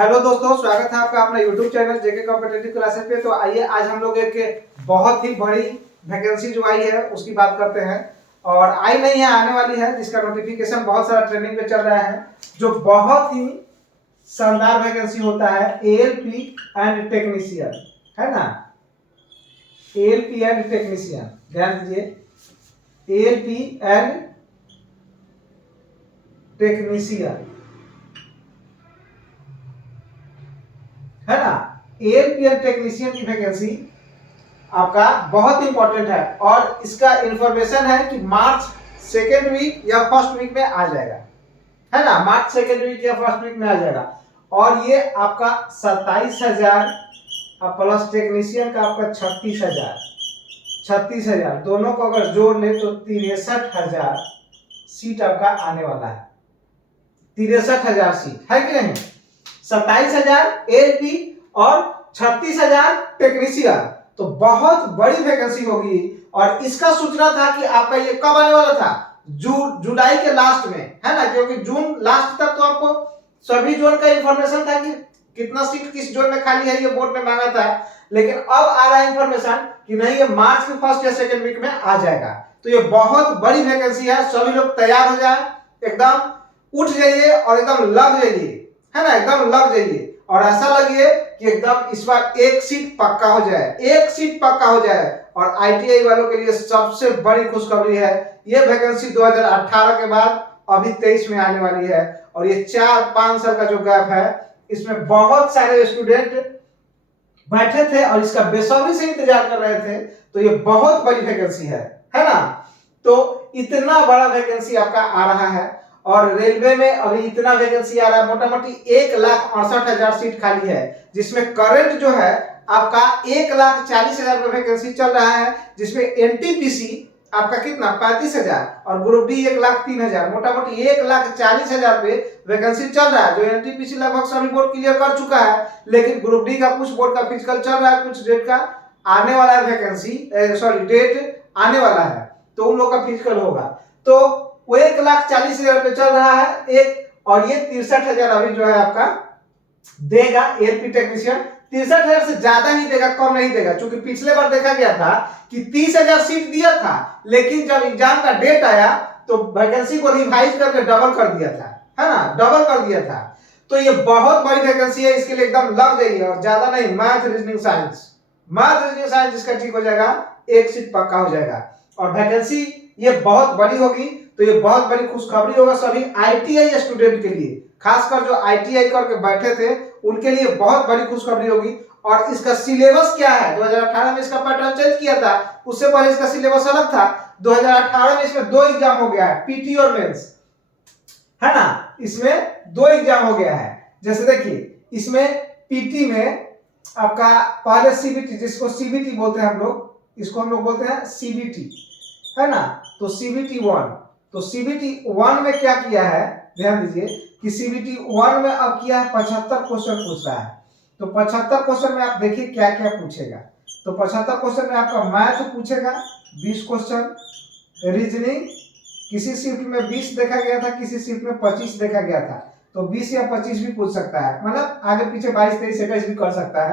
Hello दोस्तों, स्वागत है आपका अपना यूट्यूब चैनल जेके कॉम्पिटिटिव क्लासेस पे। तो आइए आज हम लोग एक बहुत ही बड़ी वैकेंसी जो आई है उसकी बात करते हैं। और आई नहीं है, आने वाली है, जिसका नोटिफिकेशन बहुत सारा ट्रेंडिंग पे चल रहा है, जो बहुत ही शानदार वैकेंसी होता है एएलपी एंड टेक्नीशियन, है ना। एएलपी एंड टेक्नीशियन, ध्यान दीजिए, एएलपी एंड टेक्नीशियन, है ना। एएलपी टेक्नीशियन की वैकेंसी आपका बहुत इंपॉर्टेंट है और इसका इंफॉर्मेशन है कि मार्च सेकेंड वीक या फर्स्ट वीक में आ जाएगा, है ना। मार्च सेकेंड वीक या फर्स्ट वीक में आ जाएगा। और ये आपका 27,000 प्लस टेक्नीशियन का आपका 36,000 दोनों को अगर जोड़ ले तो 63,000 सीट आपका आने वाला है। 63,000 सीट है कि नहीं। 27,000 एएलपी और 36,000 टेक्नीशियन, तो बहुत बड़ी वैकेंसी होगी। और इसका सूचना था कि आपका ये कब आने वाला था, जुलाई के लास्ट में, है ना। क्योंकि जून लास्ट तक तो आपको सभी जोन का इंफॉर्मेशन था कि कितना सीट किस जोन में खाली है, ये बोर्ड में मांगा था। लेकिन अब आ रहा है इंफॉर्मेशन कि नहीं, ये मार्च के फर्स्ट या सेकेंड वीक में आ जाएगा। तो ये बहुत बड़ी वैकेंसी है। सभी लोग तैयार हो जाए, एकदम उठ जाइए और एकदम लग जाइए, है ना। एकदम लग जाइए और ऐसा लगिए कि एकदम इस बार एक सीट पक्का हो जाए, एक सीट पक्का हो जाए। और आईटीआई वालों के लिए सबसे बड़ी खुशखबरी है, ये वैकेंसी 2018 के बाद अभी 23 में आने वाली है। और ये 4-5 साल का जो गैप है, इसमें बहुत सारे स्टूडेंट बैठे थे और इसका बेसब्री से इंतजार कर रहे थे। तो ये बहुत बड़ी वैकेंसी है ना। तो इतना बड़ा वैकेंसी आपका आ रहा है और रेलवे में अभी इतना वैकेंसी आ रहा है, मोटा मोटी 1,68,000 सीट खाली है, जिसमें करंट जो है आपका 1,40,000 पे वैकेंसी चल रहा है, जिसमें एनटीपीसी आपका कितना 35,000 और ग्रुप डी 1,03,000, मोटा मोटी 1,40,000 पे वैकेंसी चल रहा है। जो एनटीपीसी लगभग सभी बोर्ड क्लियर कर चुका है, लेकिन ग्रुप डी का कुछ बोर्ड का फिजिकल चल रहा है, कुछ डेट का आने वाला है, वैकेंसी डेट आने वाला है, तो उन लोग का फिजिकल होगा। तो वो 1,40,000 पे चल रहा है एक, और ये 63,000 अभी जो है आपका देगा एएलपी टेक्नीशियन। 63,000 से ज्यादा ही देगा, कम नहीं देगा। क्योंकि पिछले बार देखा गया था कि 30,000 सीट दिया था, लेकिन जब एग्जाम का डेट आया तो वैकेंसी को रिवाइज करके डबल कर दिया था, है ना, डबल कर दिया था। तो ये बहुत बड़ी वैकेंसी है, इसके लिए एकदम लग जाइए। और ज्यादा नहीं, मैथ रीजनिंग साइंस जिसका ठीक हो जाएगा, एक सीट पक्का हो जाएगा। और वैकेंसी ये बहुत बड़ी होगी, तो ये बहुत बड़ी खुशखबरी होगा सभी आईटीआई स्टूडेंट के लिए, खासकर जो आईटीआई करके बैठे थे उनके लिए बहुत बड़ी खुशखबरी होगी। और इसका सिलेबस क्या है, 2018 में इसका पैटर्न चेंज किया था, उससे पहले इसका सिलेबस अलग था। 2018 में इसमें 2 एग्जाम हो गया है, पीटी और मेंस, है ना। इसमें 2 एग्जाम हो गया है। जैसे देखिए, इसमें पीटी में आपका पहले सीबीटी, जिसको सीबीटी बोलते हैं हम लोग, इसको हम लोग बोलते हैं सीबीटी, है ना। तो सीबीटी 1, तो सीबीटी 1 में क्या किया है, ध्यान दीजिए कि सीबीटी 1 में अब किया है 75 क्वेश्चन पूछ रहा है। तो 75 क्वेश्चन में आप देखिए क्या क्या पूछेगा। तो 75 क्वेश्चन में आपका मैथ पूछेगा 20 क्वेश्चन, रीजनिंग किसी शिफ्ट में 20 देखा गया था, किसी शिफ्ट में 25 देखा गया था, तो 20 या 25 भी पूछ सकता है, मतलब आगे पीछे 22, 23, 21 भी कर सकता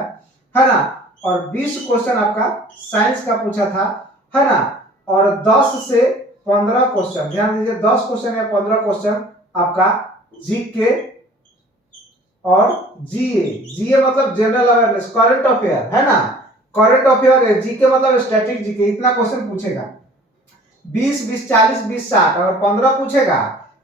है ना। और 20 क्वेश्चन आपका साइंस का पूछा था, है ना। और 10 से 15 क्वेश्चन, ध्यान दीजिए, 10 क्वेश्चन या 15 क्वेश्चन आपका जीके और जीए मतलब जनरल अवेयरनेस, करंट अफेयर, है ना। करंट अफेयर, जीके मतलब स्टैटिक जीके, इतना क्वेश्चन पूछेगा। 20, 20, 40, 20, 60, अगर 15 पूछेगा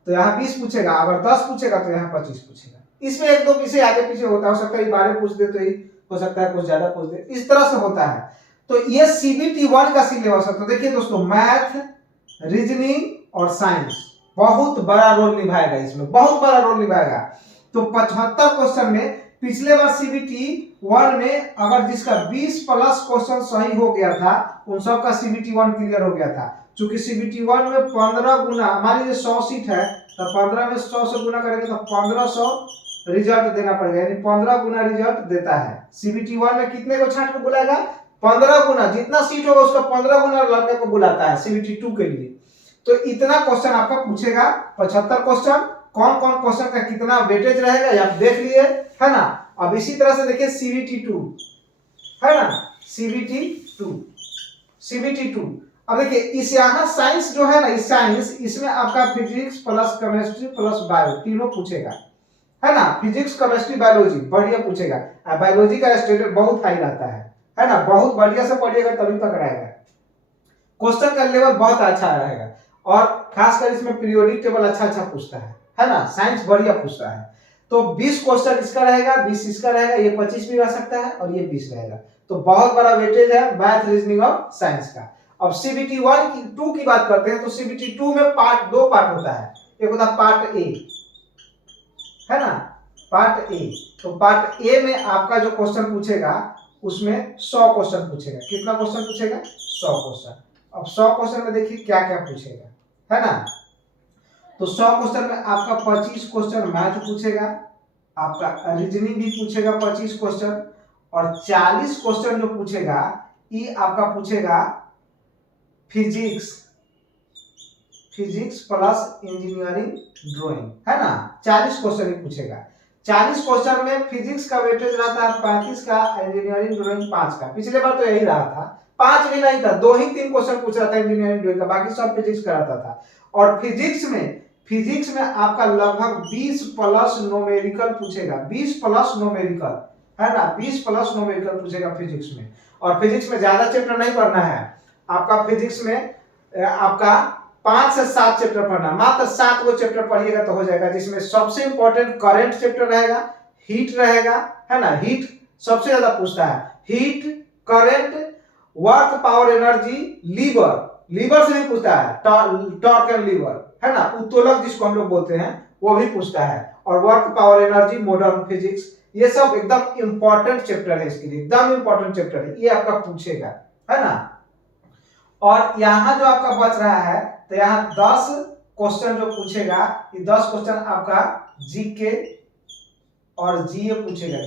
तो यहाँ 20 पूछेगा, अगर 10 पूछेगा तो यहाँ 25 पूछेगा। इसमें एक दो पीछे आगे पीछे होता है, हो सकता है 12 पूछ दे, तो ही हो सकता है कुछ ज्यादा पूछ दे, इस तरह से होता है। तो ये सीबीटी 1 का सिलेबस है। तो देखिए दोस्तों, मैथ, रीजनिंग और साइंस बहुत बड़ा रोल निभाएगा, इसमें बहुत बड़ा रोल निभाएगा। तो 75 क्वेश्चन में, पिछले बार सीबीटी 1 में अगर जिसका 20 प्लस क्वेश्चन सही हो गया था, उन सब का सीबीटी 1 क्लियर हो गया था। चूंकि सीबीटी 1 में 15 गुना, मान लीजिए 100 सीट है, तो 15 में 100 से गुना करेंगे तो 1500 रिजल्ट देना पड़ेगा, यानी 15 गुना रिजल्ट देता है। सीबीटी 1 में कितने को छात्र को बुलाएगा, 15 गुना, जितना सीट होगा उसका 15 गुना लड़के को बुलाता है सीबीटी 2 के लिए। तो इतना क्वेश्चन आपका पूछेगा, 75 क्वेश्चन कौन कौन क्वेश्चन का कितना वेटेज रहेगा ये आप देख लिए, है ना। अब इसी तरह से देखिए CBT2, है ना, CBT2। अब देखिए इस यहाँ साइंस जो है ना, इस साइंस इसमें आपका physics plus chemistry plus bio तीनों पूछेगा, है ना। फिजिक्स केमिस्ट्री बायोलॉजी बढ़िया पूछेगा। बायोलॉजी का स्टैंडर्ड बहुत हाई रहता है ना, बहुत बढ़िया से पढ़िएगा तभी पकड़ाएगा। क्वेश्चन का लेवल बहुत अच्छा रहेगा और खासकर इसमें पीरियोडिक टेबल अच्छा पूछता है ना। साइंस बढ़िया पूछता है। तो 20 क्वेश्चन इसका रहेगा, 20 इसका रहेगा, ये 25 भी रह सकता है और ये 20 रहेगा। तो बहुत बड़ा वेटेज है मैथ, रीजनिंग और साइंस का। अब CBT1 की 2 की बात करते हैं तो CBT2 में दो पार्ट होता है। एक होता है पार्ट ए, है ना, पार्ट ए। तो पार्ट ए में आपका जो क्वेश्चन पूछेगा उसमें 100 क्वेश्चन पूछेगा। कितना क्वेश्चन पूछेगा? 100 क्वेश्चन। अब 100 क्वेश्चन में देखिए क्या क्या पूछेगा, है ना। तो 100 क्वेश्चन में आपका 25 क्वेश्चन मैथ पूछेगा, आपका रीजनिंग भी पूछेगा 25 क्वेश्चन, और 40 क्वेश्चन जो पूछेगा ये आपका पूछेगा फिजिक्स प्लस इंजीनियरिंग ड्राइंग, है ना। 40 क्वेश्चन ही पूछेगा। 40 क्वेश्चन में फिजिक्स का वेटेज रहता है 35 का, इंजीनियरिंग ड्राइंग 5 का। पिछले बार तो यही रहा था, 5 भी नहीं था, 2 ही 3 क्वेश्चन पूछ रहा था इंजीनियरिंग ड्राइंग का, बाकी सब फिजिक्स का रहता था। और फिजिक्स में आपका लगभग 20 प्लस न्यूमेरिकल पूछेगा, 20 प्लस न्यूमेरिकल, है ना, 20 प्लस न्यूमेरिकल पूछेगा फिजिक्स में। और फिजिक्स में ज्यादा चैप्टर नहीं पढ़ना है आपका। फिजिक्स में आपका 5 से 7 चैप्टर पढ़ना, मात्र 7 वो चैप्टर पढ़िएगा तो हो जाएगा, जिसमें सबसे इंपॉर्टेंट करंट चैप्टर रहेगा, हीट रहेगा, है ना। हीट सबसे ज्यादा पूछता है, heat, current, work, power, energy, lever से भी पूछता है, टॉर्क एंड लीवर, है ना, उत्तोलक जिसको हम लोग बोलते हैं वो भी पूछता है, और work, power, energy, modern physics, ये सब एकदम इंपॉर्टेंट चैप्टर है, इसके लिए एकदम इंपॉर्टेंट चैप्टर है, ये आपका पूछेगा, है ना। और यहाँ जो आपका बच रहा है तो यहाँ 10 क्वेश्चन जो पूछेगा, ये 10 क्वेश्चन आपका जीके और जीए पूछेगा।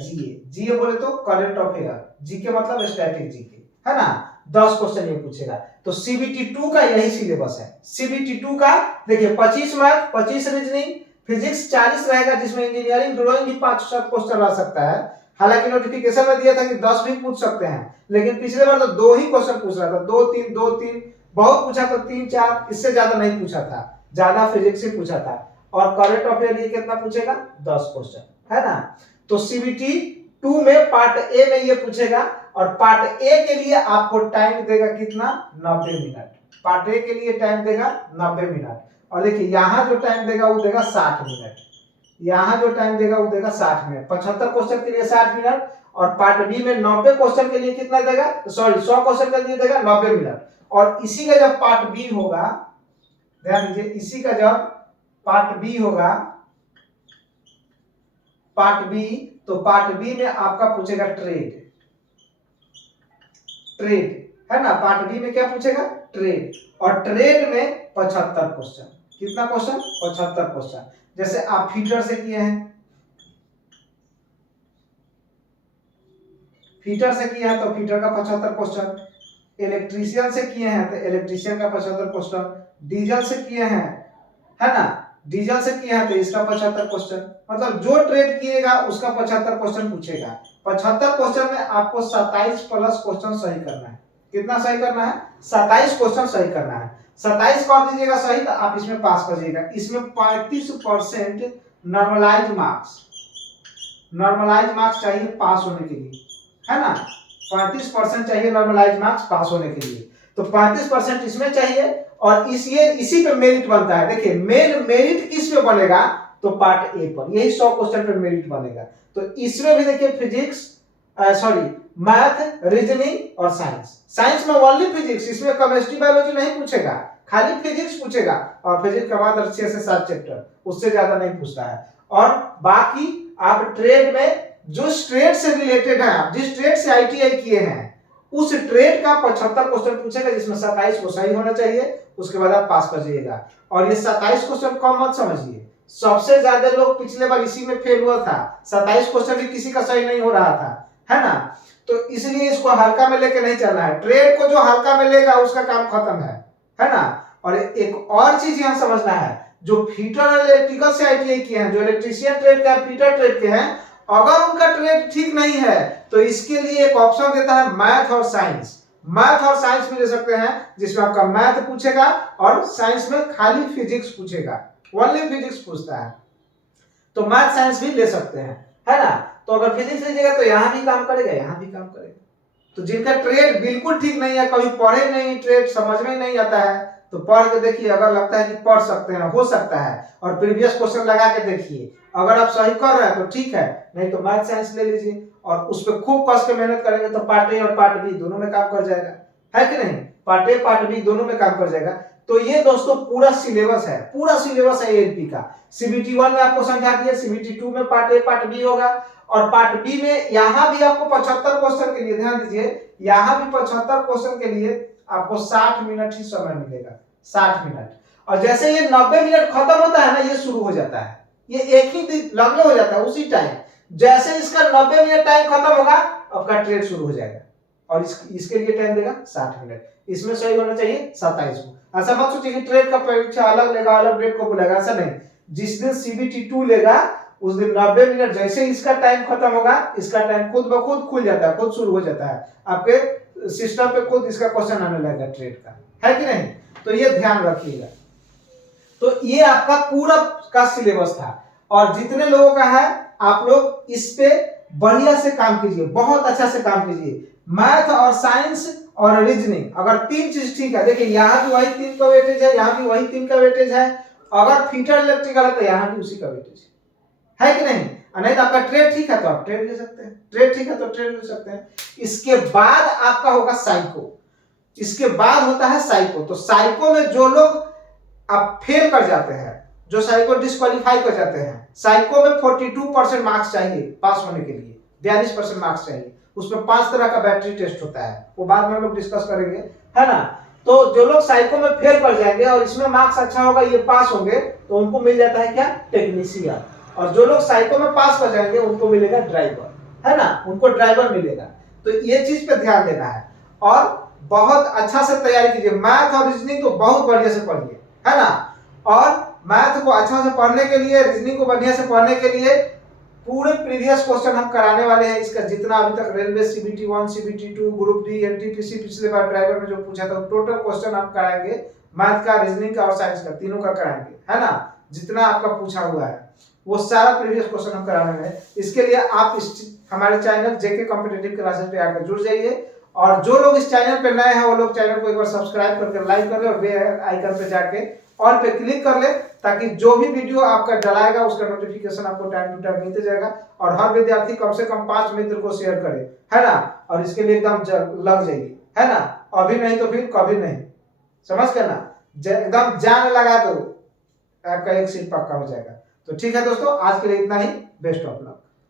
जीए बोले तो करंट अफेयर, जीके मतलब स्टैटिक जीके, है ना। 10 क्वेश्चन ये पूछेगा। तो CBT2 का यही सिलेबस है। CBT2 का देखिए 25 मैथ, 25 रीजनिंग, फिजिक्स 40 रहेगा, जिसमें इंजीनियरिंग ड्राइंग भी 5-7 क्वेश्चन रह सकता है। हालांकि नोटिफिकेशन में दिया था कि 10 भी पूछ सकते हैं, लेकिन पिछले बार तो 2 ही क्वेश्चन पूछ रहा था, 2-3 बहुत पूछा तो 3-4, इससे ज्यादा नहीं पूछा था, ज्यादा फिजिक्स ही पूछा था। और करंट अफेयर ये कितना पूछेगा? 10 क्वेश्चन, है ना। तो CBT2 में पार्ट ए में ये पूछेगा, और पार्ट ए के लिए आपको टाइम देगा कितना? 90 मिनट। पार्ट ए के लिए टाइम देगा 90 मिनट। और देखिए यहाँ जो टाइम देगा वो देगा 60 मिनट, यहाँ जो टाइम देगा वो देगा 60 मिनट। 75 क्वेश्चन के लिए 60 मिनट, और पार्ट बी में 90 क्वेश्चन के लिए कितना देगा? सॉरी 100 क्वेश्चन के लिए देगा 90 मिनट। और इसी का जब पार्ट बी होगा, ध्यान दीजिए, इसी का जब पार्ट बी होगा, पार्ट बी, तो पार्ट बी में आपका पूछेगा ट्रेड, है ना। पार्ट बी में क्या पूछेगा? ट्रेड। और ट्रेड में 75 क्वेश्चन। कितना क्वेश्चन? 75 क्वेश्चन। जैसे आप फीटर से किए हैं, तो फीटर का 75 क्वेश्चन, इलेक्ट्रीशियन से किए हैं तो इलेक्ट्रीशियन का 75 क्वेश्चन, डीजल से किए हैं, है ना, डीजल से किया है तो इसका 75 क्वेश्चन। मतलब जो ट्रेड किएगा उसका 75 क्वेश्चन पूछेगा। 75 क्वेश्चन में आपको 27 प्लस क्वेश्चन सही करना है। कितना सही करना है? 27 क्वेश्चन सही करना है। 27 कर दीजिएगा सही तो आप इसमें पास कर जाइएगा। इसमें 35% नॉर्मलाइज मार्क्स चाहिए पास होने के लिए, है ना। 35% चाहिए नॉर्मलाइज मार्क्स पास होने के लिए। तो 35% इसमें चाहिए, और इसी पे मेरिट बनता है। देखिए मेरिट किस पे बनेगा? तो पार्ट ए पर, यही 100 क्वेश्चन पे मेरिट बनेगा। तो इसमें भी देखिए फिजिक्स, मैथ, रीजनिंग और साइंस में ओनली फिजिक्स, इसमें केमिस्ट्री बायोलॉजी नहीं पूछेगा, खाली फिजिक्स पूछेगा। और फिजिक्स के बाद 6 से 7 चैप्टर, उससे ज्यादा नहीं पूछता है। और बाकी आप ट्रेड में जो ट्रेड से रिलेटेड है, आप जिस ट्रेड से ITI किए हैं उस ट्रेड का 75 क्वेश्चन पूछेगा, जिसमें 27 को सही होना चाहिए, उसके बाद आप पास कर जाइएगा। और ये 27 क्वेश्चन कम मत समझिए, सबसे ज्यादा लोग पिछले बार इसी में फेल हुआ था। 27 क्वेश्चन भी किसी का सही नहीं हो रहा था, है ना। तो इसलिए इसको हल्का में लेके नहीं चलना है। ट्रेड को जो हल्का में लेगा उसका काम खत्म है ना। और एक और चीज यहां समझना है, जो फिटर और इलेक्ट्रिकल से आईटीआई किए हैं, जो इलेक्ट्रीशियन ट्रेड के फिटर ट्रेड के हैं, अगर उनका ट्रेड ठीक नहीं है तो इसके लिए एक ऑप्शन देता है मैथ और साइंस। मैथ और साइंस भी ले सकते हैं, जिसमें आपका मैथ पूछेगा और साइंस में खाली फिजिक्स पूछेगा, ओनली फिजिक्स पूछता है। तो मैथ साइंस भी ले सकते हैं, है ना। तो अगर फिजिक्स लीजिएगा तो यहाँ भी काम करेगा, यहाँ भी काम करेगा। तो जिनका ट्रेड बिल्कुल ठीक नहीं है, कभी पढ़े नहीं, ट्रेड समझ में नहीं आता है, तो पढ़ के देखिए, अगर लगता है कि पढ़ सकते हैं, हो सकता है, और प्रीवियस क्वेश्चन लगा के देखिए, अगर आप सही कर रहे हैं तो ठीक है, नहीं तो मैथ साइंस ले लीजिए और उस पर खूब कस के मेहनत करेंगे तो पार्ट ए और पार्ट बी दोनों में काम कर जाएगा, है कि नहीं। पार्ट ए पार्ट बी दोनों में काम कर जाएगा। तो ये दोस्तों पूरा सिलेबस है, पूरा सिलेबस है एएलपी का। सीबीटी 1 में आपको समझा दिया, सीबीटी 2 में पार्ट ए पार्ट बी होगा, और पार्ट बी में यहाँ भी आपको 75 क्वेश्चन के लिए, ध्यान दीजिए, यहाँ भी 75 क्वेश्चन के लिए आपको 60 मिनट ही समय मिलेगा, 60 मिनट। और जैसे ये 90 मिनट खत्म होता है ना, ये शुरू हो जाता है, ये एक ही दिन लगने हो जाता है उसी टाइम। जैसे इसका 90 मिनट टाइम खत्म होगा, आपका ट्रेड शुरू हो जाएगा, और इसके लिए टाइम देगा 60 मिनट। इसमें सही होना चाहिए 27 को। ऐसा मत सोचिए कि ट्रेड का परीक्षा अलग लेगा, अलग डेट को बुलाएगा, ऐसा नहीं। जिस दिन सीबीटी 2 लेगा उस दिन 90 मिनट, जैसे इसका टाइम खत्म होगा, इसका टाइम खुद ब खुद खुल जाता है, खुद शुरू हो जाता है, आपके सिस्टम पे खुद इसका क्वेश्चन आने लगेगा ट्रेड का, है कि नहीं। तो ये ध्यान रखिएगा। तो ये आपका पूरा का सिलेबस था, और जितने लोगों का है आप लोग इस पे बढ़िया से काम कीजिए, बहुत अच्छा से काम कीजिए। मैथ और साइंस और रीजनिंग, अगर 3 चीज ठीक है, देखिए यहाँ भी वही 3 का वेटेज है, यहाँ भी वही 3 का वेटेज है, अगर फिटर इलेक्ट्रिकल है तो यहाँ भी उसी का वेटेज है कि नहीं। नहीं तो आपका ट्रेड ठीक है तो आप ट्रेड ले सकते हैं, ट्रेड ठीक है तो ट्रेड ले सकते हैं। इसके बाद आपका होगा साइको, इसके बाद होता है साइको। तो साइको में जो लोग आप फेल कर जाते हैं, जो साइको डिस्क्वालीफाई कर जाते हैं, साइको में 42% मार्क्स चाहिए पास होने के लिए, 42% मार्क्स चाहिए। उसमें 5 तरह का बैटरी टेस्ट होता है, वो बाद में हम लोग डिस्कस करेंगे, है ना। तो जो लोग साइको में फेल कर जाएंगे और इसमें मार्क्स अच्छा होगा, ये पास होंगे, तो उनको मिल जाता है क्या, टेक्नीशियन। और जो लोग साइको में पास कर जाएंगे उनको मिलेगा ड्राइवर, है ना, उनको ड्राइवर मिलेगा। तो ये चीज पे ध्यान देना है, और बहुत अच्छा से तैयारी कीजिए। मैथ और रीजनिंग तो बहुत बढ़िया से पढ़िए, है ना। और मैथ को अच्छा से पढ़ने के लिए, रीजनिंग को बढ़िया से पढ़ने के लिए पूरे प्रीवियस क्वेश्चन हम कराने वाले हैं। इसका जितना अभी तक railway CBT 1, CBT 2, group D, NTPC पिछले बार ड्राइवर में जो पूछा था, टोटल क्वेश्चन हम कराएंगे, मैथ का, रीजनिंग का और साइंस का, तीनों का कराएंगे, है ना। जितना आपका पूछा हुआ है वो सारा प्रीवियस क्वेश्चन हम कराने में है। इसके लिए आप हमारे चैनल जेके कॉम्पिटिटिव क्लासेस पे आकर जुड़ जाइए, और जो लोग इस चैनल पे नए हैं वो लोग चैनल को एक बार सब्सक्राइब करके लाइक कर ले, और बेल आइकन पे जाके ऑल पे क्लिक कर ले, ताकि जो भी वीडियो आपका डलाएगा उसका नोटिफिकेशन आपको टाइम टू टाइम मिलते जाएगा। और हर विद्यार्थी कम से कम 5 मित्र को शेयर करे, है ना। और इसके लिए एकदम लग जाइए, है ना, अभी नहीं तो फिर कभी नहीं, समझ कर ना, एकदम जान लगा दो, आपका एक सीट पक्का हो जाएगा। तो ठीक है दोस्तों, आज के लिए इतना ही। Best of luck.